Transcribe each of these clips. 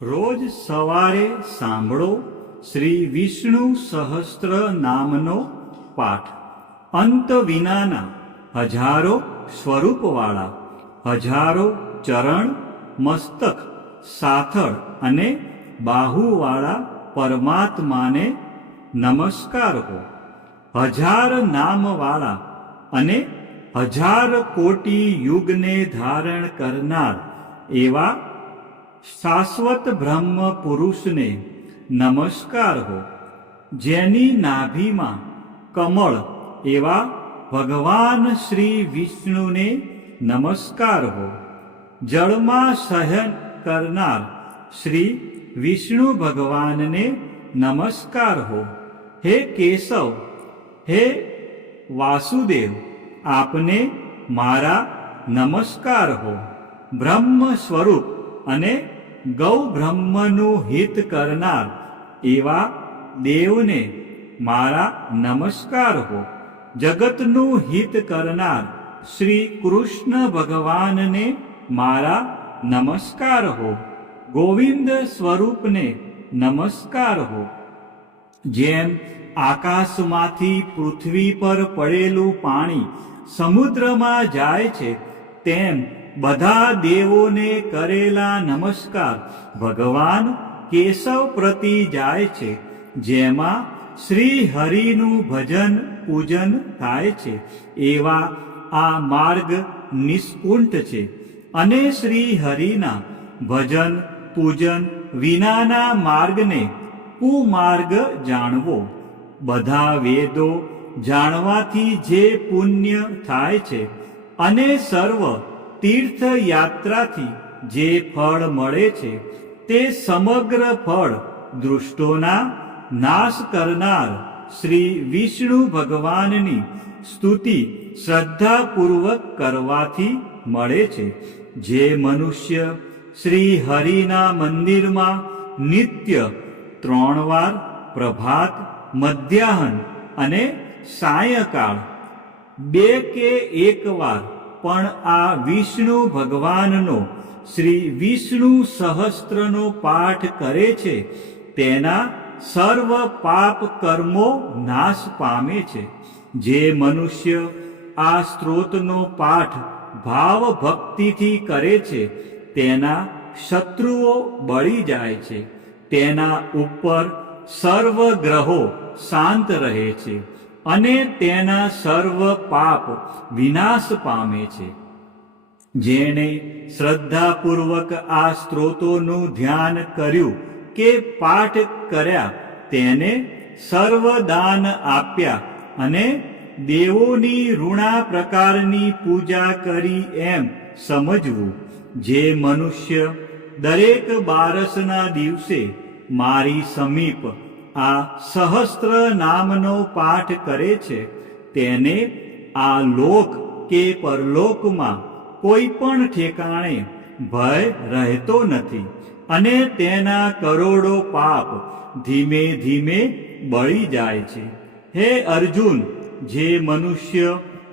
રોજ સવારે સાંભળો શ્રી વિષ્ણુ સહસ્ત્ર નામનો પાઠ. અંત વિનાના હજારો સ્વરૂપવાળા, હજારો ચરણ, મસ્તક, સાથળ અને બાહુવાળા પરમાત્માને નમસ્કાર હો. હજાર નામવાળા અને હજાર કોટી યુગને ધારણ કરનાર એવા શાશ્વત બ્રહ્મ પુરુષને નમસ્કાર હો. જેની નાભીમાં કમળ એવા ભગવાન શ્રી વિષ્ણુને નમસ્કાર હો. જળમાં શયન કરનાર શ્રી વિષ્ણુ ભગવાનને નમસ્કાર હો. હે કેશવ, હે વાસુદેવ, આપને મારા નમસ્કાર હો. બ્રહ્મ સ્વરૂપ અને ગૌ બ્રહ્મનું હિત કરનાર એવા દેવને મારા નમસ્કાર હો. જગતનું હિત કરનાર શ્રી કૃષ્ણ ભગવાનને મારા નમસ્કાર હો. ગોવિંદ સ્વરૂપને નમસ્કાર હો. જેમ આકાશમાંથી પૃથ્વી પર પડેલું પાણી સમુદ્રમાં જાય છે, તેમ બધા દેવોને કરેલા નમસ્કાર ભગવાન કેશવ પ્રતિ જાય છે. જેમાં શ્રી હરિનું ભજન પૂજન થાય છે, એવા આ માર્ગ નિષ્કુંઠ છે. અને શ્રી હરિના ભજન પૂજન વિનાના માર્ગને કુમાર્ગ જાણવો. બધા વેદો જાણવાથી જે પુણ્ય થાય છે અને સર્વ તીર્થયાત્રાથી જે ફળ મળે છે, તે સમગ્ર ફળ દુષ્ટોના નાશ કરનાર શ્રી વિષ્ણુ ભગવાનની સ્તુતિ શ્રદ્ધાપૂર્વક કરવાથી મળે છે. જે મનુષ્ય શ્રી હરિના મંદિરમાં નિત્ય 3 વાર પ્રભાત, મધ્યાહન અને સાયંકાળ 2 કે 1 વાર પણ આ વિષ્ણુ ભગવાનનો શ્રી વિષ્ણુ સહસ્ત્રનો પાઠ કરે છે, તેના સર્વ પાપ કર્મો નાશ પામે છે. જે મનુષ્ય આ સ્ત્રોતનો પાઠ ભાવ ભક્તિથી કરે છે, તેના શત્રુઓ બળી જાય છે. તેના ઉપર સર્વ ગ્રહો શાંત રહે છે અને તેના સર્વ પાપ વિનાશ પામે છે. જેણે શ્રદ્ધાપૂર્વક આ સ્ત્રોતોનું ધ્યાન કર્યું કે પાઠ કર્યા, તેને સર્વ દાન આપ્યા અને દેવોની ઋણા પ્રકારની પૂજા કરી એમ સમજવું. જે મનુષ્ય દરેક બારસના દિવસે મારી સમીપ આ સહસ્ત્ર નામનો પાઠ કરે છે, તેને આ લોક કે પરલોકમાં કોઈ પણ ઠેકાણે ભય રહેતો નથી અને તેના કરોડો પાપ ધીમે ધીમે બળી જાય છે. હે અર્જુન, જે મનુષ્ય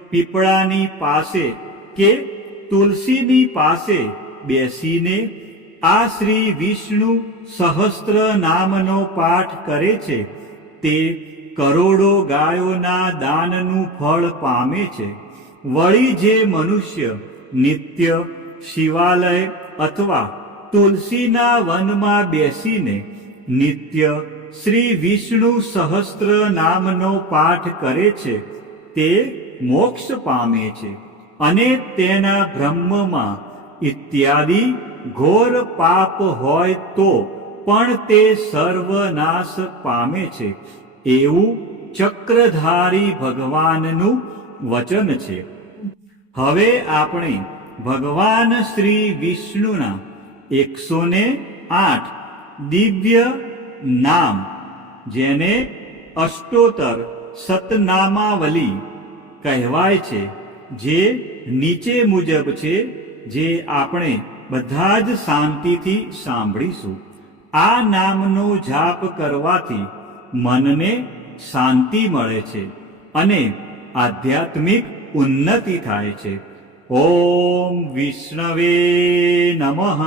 પીપળાની પાસે કે તુલસીની પાસે બેસીને આ શ્રી વિષ્ણુ સહસ્ત્ર નામનો પાઠ કરે છે, તે કરોડો ગાયોના દાનનું ફળ પામે છે. વળી જે મનુષ્ય નિત્ય શિવાલય અથવા તુલસીના વનમાં બેસીને નિત્ય શ્રી વિષ્ણુ સહસ્ત્ર નામનો પાઠ કરે છે, તે મોક્ષ પામે છે અને તેના બ્રહ્મમાં ઇત્યાદિ ઘોર પાપ હોય તો પણ તે સર્વનાશ પામે છે. એવું ચક્રધારી ભગવાનનું વચન છે. હવે આપણે ભગવાન શ્રી વિષ્ણુના 108 દિવ્ય નામ, જેને અષ્ટોત્તર સતનામાવલી કહેવાય છે, જે નીચે મુજબ છે, જે આપણે બધા જ શાંતિથી સાંભળીશું. આ નામનો જાપ કરવાથી મનને શાંતિ મળે છે અને આધ્યાત્મિક ઉન્નતિ થાય છે. ઓમ વિષ્ણવે નમઃ.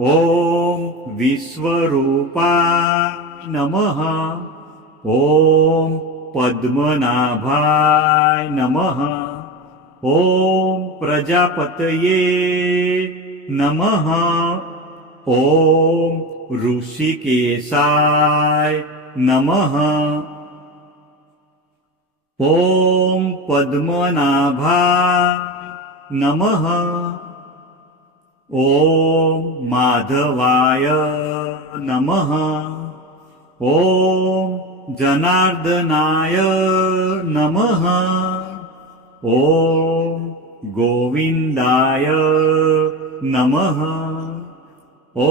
ॐ विश्वरूपाय नमः। ॐ पद्मनाभाय नमः। ॐ प्रजापतये नमः। ॐ ऋषिकेशाय नमः। ॐ पद्मनाभाय नमः। ॐ माधवाय नमः। ॐ जनार्दनाय नमः। ॐ गोविन्दाय नमः। ॐ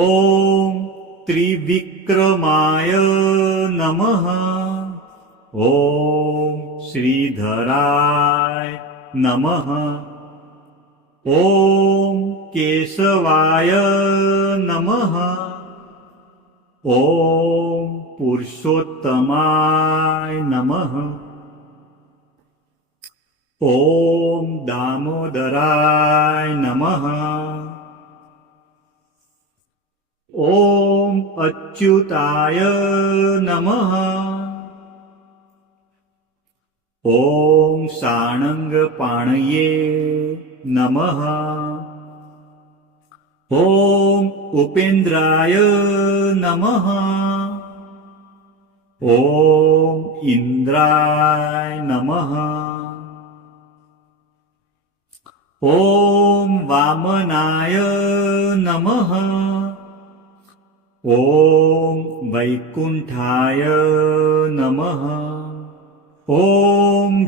त्रिविक्रमाय नमः। ॐ श्रीधराय नमः। ॐ केशवाय नमः। ॐ पुरुषोत्तमाय नमः। ॐ दामोदराय नमः। ॐ अच्युताय नमः। ॐ साणङ्गपाणये नमः। ॐ उपेन्द्राय नमः। ॐ इन्द्राय नमः। ॐ वामनाय नमः। ॐ वैकुण्ठाय नमः। ॐ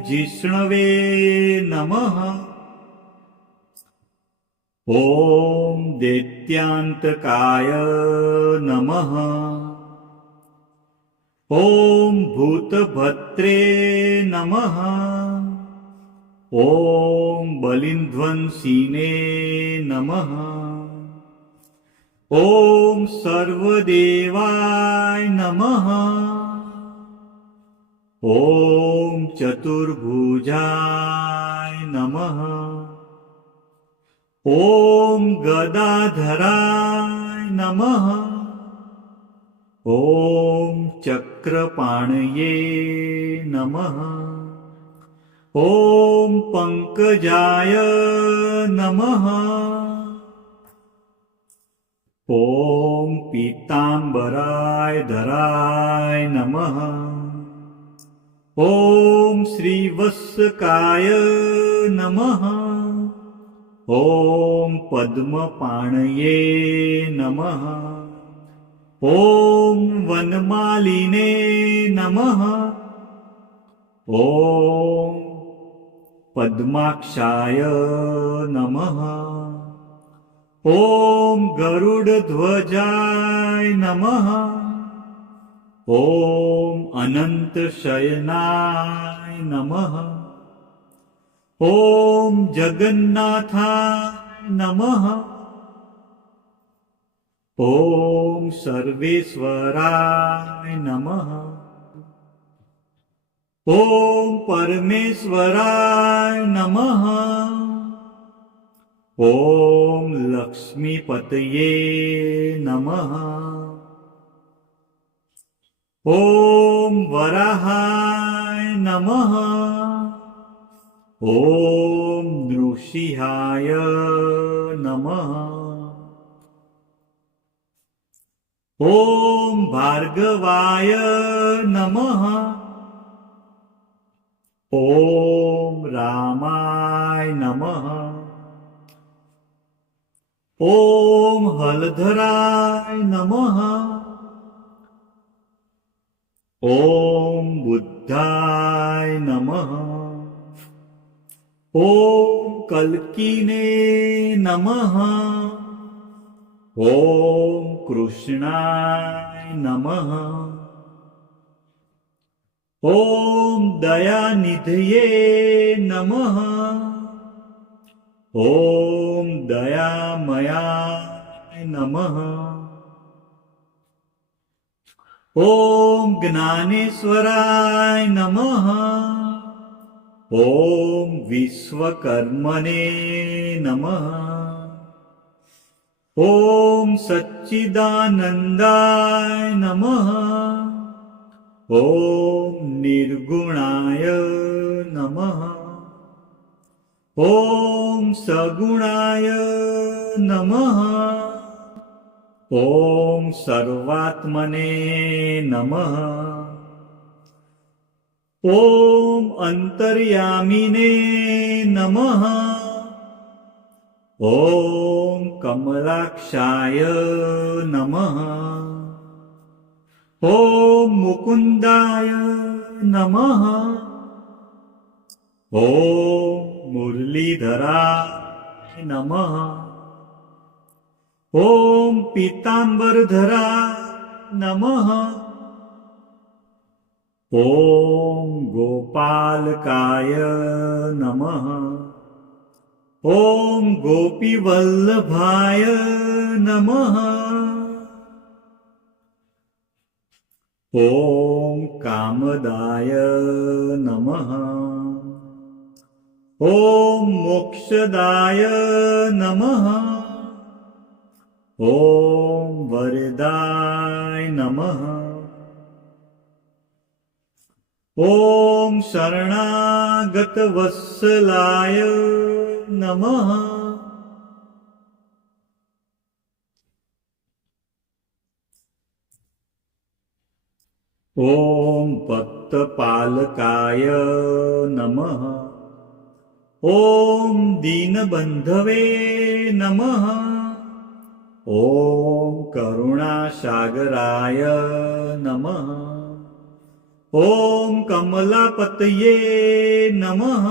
जिष्णवे नमः। ॐ दैत्यान्तकाय नमः। ॐ भूतभद्रे नमः। ॐ बलिध्वंसिने नमः। ॐ सर्वदेवाय नमः। ॐ चतुर्भुजाय नमः। ॐ गदाधराय नमः। ॐ चक्रपाणये नमः। ॐ पङ्कजाय नमः। ॐ पीताम्बराय धराय नमः। ॐ श्रीवत्सकाय नमः। ॐ पद्मपाणये नमः। ॐ वनमालिने नमः। ॐ पद्माक्षाय नमः। ॐ गरुडध्वजाय नमः। ॐ अनन्तशयनाय नमः। ॐ जगन्नाथाय नमः। ॐ सर्वेश्वराय नमः। ॐ परमेश्वराय नमः। ॐ लक्ष्मीपतये नमः। ॐ वराहाय नमः। ॐ नृसिंहाय नमः। ॐ भार्गवाय नमः। ॐ रामाय नमः। ॐ हलधराय नमः। ॐ बुद्धाय नमः। ॐ कल्किने नमः। ॐ कृष्णाय नमः। ॐ दयानिधये नमः। ॐ दयामयाय नमः। ॐ ज्ञानेश्वराय नमः। ॐ विश्वकर्मणे नमः। ॐ सच्चिदानन्दाय नमः। ॐ निर्गुणाय नमः। ॐ सगुणाय नमः। ॐ सर्वात्मने नमः। ॐ अन्तर्यामिने नमः। ॐ कमलाक्षाय नमः। ॐ मुकुन्दाय नमः। ॐ मुरलीधराय नमः। ॐ पीताम्बरधराय नमः। ॐ गोपालकाय नमः। ॐ गोपीवल्लभाय नमः। ॐ कामदाय नमः। ॐ मोक्षदाय नमः। ॐ वरदाय नमः। ॐ शरणागतवत्सलाय नमः। ॐ भक्तपालकाय नमः। ॐ दीनबन्धवे नमः। ॐ करुणासागराय नमः। ॐ कमलापतये नमः।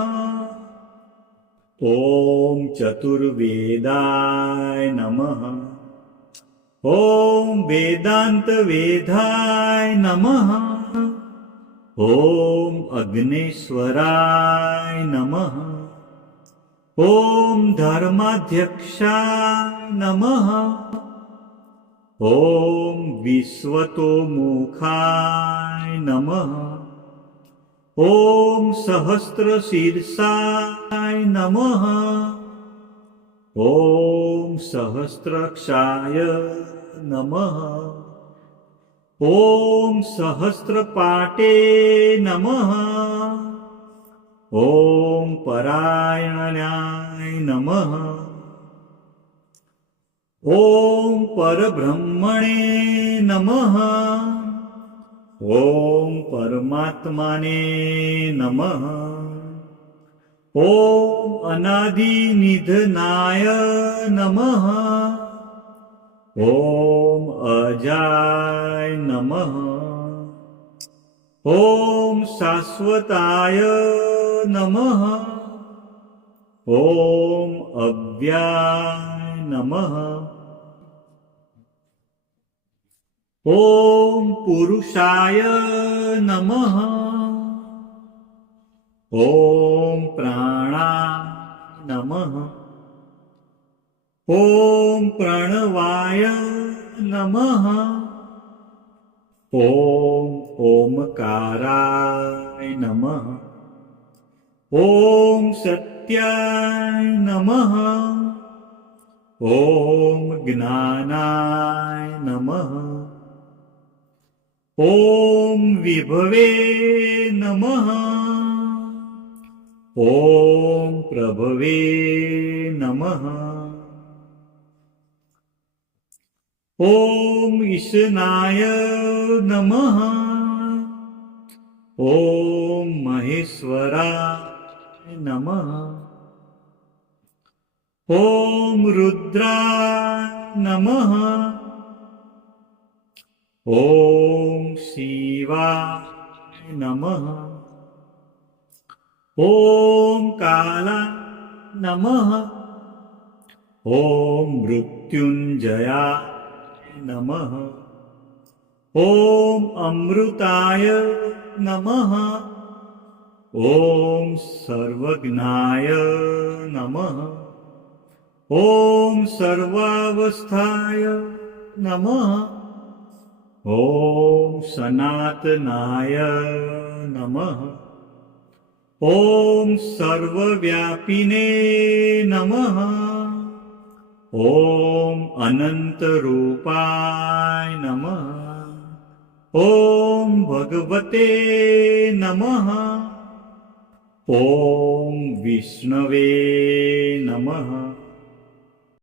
ॐ चतुर्वेदाय नमः। ॐ वेदान्तवेदाय नमः। ॐ अग्नेश्वराय नमः। ॐ धर्माध्यक्षाय नमः। ॐ विश्वतोमुखाय नमः। ॐ सहस्रशीर्षाय नमः। ॐ सहस्राक्षाय नमः। ॐ सहस्रपाटे नमः। ॐ परायणाय नमः। ॐ परब्रह्मणे नमः। ॐ परमात्मने नमः। ॐ अनादिनिधनाय नमः। ॐ अजाय नमः। ॐ शाश्वताय नमः। ॐ अव्ययाय नमः। ॐ पुरुषाय नमः। ॐ प्राणाय नमः। ॐ प्रणवाय नमः। ॐ ओमकाराय नमः। ॐ सत्याय नमः। ॐ ज्ञानाय नमः। ॐ विभवे नमः। ॐ प्रभवे नमः। ॐ ईशनाय नमः। ॐ महेश्वराय नमः। ॐ रुद्राय नमः। ॐ शिवाय नमः। ॐ कालाय नमः। ॐ मृत्युंजयाय नमः। ॐ अमृताय नमः। ॐ सर्वज्ञाय नमः। ॐ सर्वावस्थाय नमः। ॐ सनातनाय नमः। ॐ सर्वव्यापिने नमः। ॐ अनन्तरूपाय नमः। ॐ भगवते नमः। ॐ विष्णवे नमः।